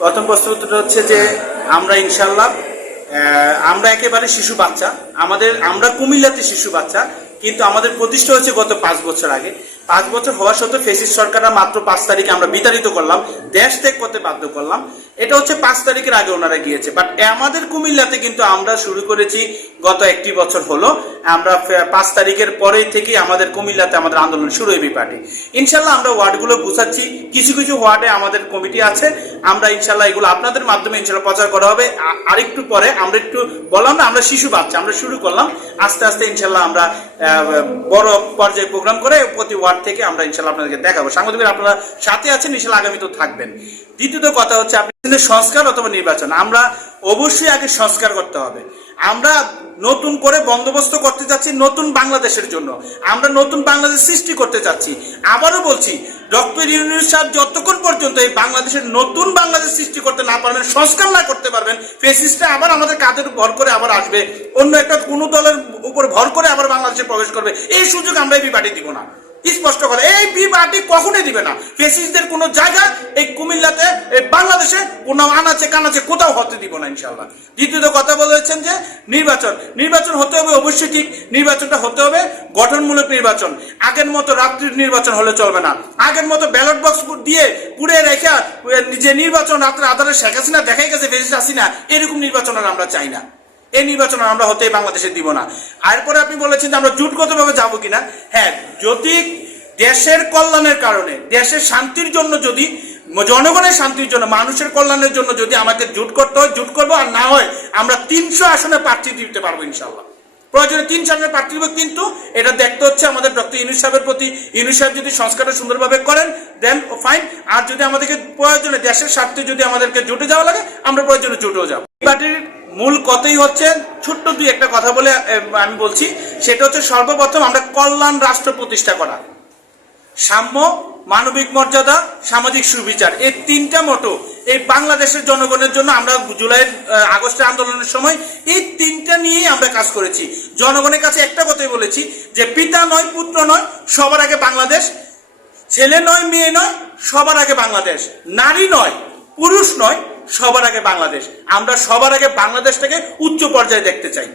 প্রথম প্রশ্নটা হচ্ছে যে আমরা ইনশাল্লাহ আমরা একেবারে শিশু বাচ্চা, আমরা কুমিল্লাতে শিশু বাচ্চা, কিন্তু আমাদের প্রতিষ্ঠা হয়েছে গত 5 বছর আগে। 5 বছর হওয়া সত্ত্বেও ফ্যাসিস্ট সরকাররা মাত্র 5 তারিখে আমরা বিতাড়িত করলাম, দেশ ত্যাগ করতে বাধ্য করলাম। এটা হচ্ছে 5 তারিখের আগে ওনারা গিয়েছে, বাট আমাদের কুমিল্লাতে কিন্তু আমরা শুরু করেছি গত 1 বছর হলো। আমরা 5 তারিখের পরেই থেকে আমাদের কুমিল্লাতে আমাদের আন্দোলন শুরু হবে পার্টি। ইনশাল্লাহ আমরা ওয়ার্ডগুলো গুছাচ্ছি, কিছু কিছু ওয়ার্ডে আমাদের কমিটি আছে, আমরা ইনশাল্লাহ এগুলো আপনাদের মাধ্যমে ইনশাল্লাহ প্রচার করা হবে। আরেকটু পরে আমরা একটু বললাম না, আমরা শিশু বাচ্চা, আমরা শুরু করলাম, আস্তে আস্তে ইনশাল্লাহ আমরা বড় পর্যায়ে প্রোগ্রাম করে প্রতি ওয়ার্ড থেকে আমরা ইনশাল্লাহ আপনাদেরকে দেখাবো। সাংবাদিকরা আপনারা সাথে আছেন, ইনশাল্লাহ আগামীতেও থাকবেন। দ্বিতীয়ত কথা হচ্ছে আপনি সংস্কার অথবা নির্বাচন, আমরা অবশ্যই আগে সংস্কার করতে হবে। আমরা নতুন করে বন্দোবস্ত করতে চাচ্ছি নতুন বাংলাদেশের জন্য, আমরা নতুন বাংলাদেশ সৃষ্টি করতে চাচ্ছি। আবারও বলছি, ডক্টর ইউনূস সাহেব যতক্ষণ পর্যন্ত এই বাংলাদেশের নতুন বাংলাদেশ সৃষ্টি করতে না পারবেন, সংস্কার না করতে পারবেন, ফ্যাসিস্টরা আবার আমাদের কাঁধের ভর করে আবার আসবে, অন্য একটা কোনো দলের উপর ভর করে আবার বাংলাদেশে প্রবেশ করবে, এই সুযোগ আমরা এই বিপাটি দিব না। স্পষ্ট কথা, এই বিপাটি কখনোই দিবে না। ফ্যাসিস্টদের কোনো জায়গা এই কুমিল্লাতে, এই বাংলাদেশে কোনো আনাচে কানাচে কোথাও হতে দিব না ইনশাল্লাহ। দ্বিতীয়ত কথা বলেছেন যে নির্বাচন হতে হবে, অবশ্যই ঠিক, নির্বাচনটা হতে হবে গঠনমূলক নির্বাচন। আগের মতো রাত্রির নির্বাচন হলে চলবে না, আগের মতো ব্যালট বক্স দিয়ে পুড়ে রেখে যে নির্বাচন রাত্রে আধারে শেখ হাসিনা দেখাই গেছে ফ্যাসিস্ট হাসিনা, এরকম নির্বাচন আর আমরা চাই না। এই নির্বাচন আমরা হতে বাংলাদেশে দিব না। এরপরে আপনি বলেছেন যে আমরা জোটগতভাবে যাবো কিনা। হ্যাঁ, যদি দেশের কল্যাণের কারণে, দেশের শান্তির জন্য, যদি জনগণের শান্তির জন্য, মানুষের কল্যাণের জন্য যদি আমাদের জোট করতে হয় জোট করবো, আর না হয় আমরা 300 আসনে প্রার্থী দিতে পারবো ইনশাল্লাহ। প্রয়োজনে 300 আসনে প্রার্থী দিব, কিন্তু এটা দেখতে হচ্ছে আমাদের ডক্টর ইউনূস সাহেবের প্রতি। ইউনূস সাহেব যদি সংস্কারটা সুন্দরভাবে করেন দেন ফাইন, আর যদি আমাদেরকে প্রয়োজনে দেশের স্বার্থে যদি আমাদেরকে জোটে যাওয়া লাগে আমরা প্রয়োজনে জোটেও যাবো। পার্টির মূল কথাই হচ্ছে, ছোট্ট দুই একটা কথা বলে আমি বলছি, সেটা হচ্ছে সর্বপ্রথম আমরা কল্যাণ রাষ্ট্র প্রতিষ্ঠা করা, সাম্য, মানবিক মর্যাদা, সামাজিক সুবিচার, এই 3টা মোটো এই বাংলাদেশের জনগণের জন্য আমরা আগস্টের আন্দোলনের সময় এই 3টা নিয়েই আমরা কাজ করেছি। জনগণের কাছে একটা কথাই বলেছি যে পিতা নয়, পুত্র নয়, সবার আগে বাংলাদেশ, ছেলে নয়, মেয়ে নয়, সবার আগে বাংলাদেশ, নারী নয়, পুরুষ নয়, সবার আগে বাংলাদেশ। আমরা সবার আগে বাংলাদেশটাকে উচ্চ পর্যায়ে দেখতে চাই।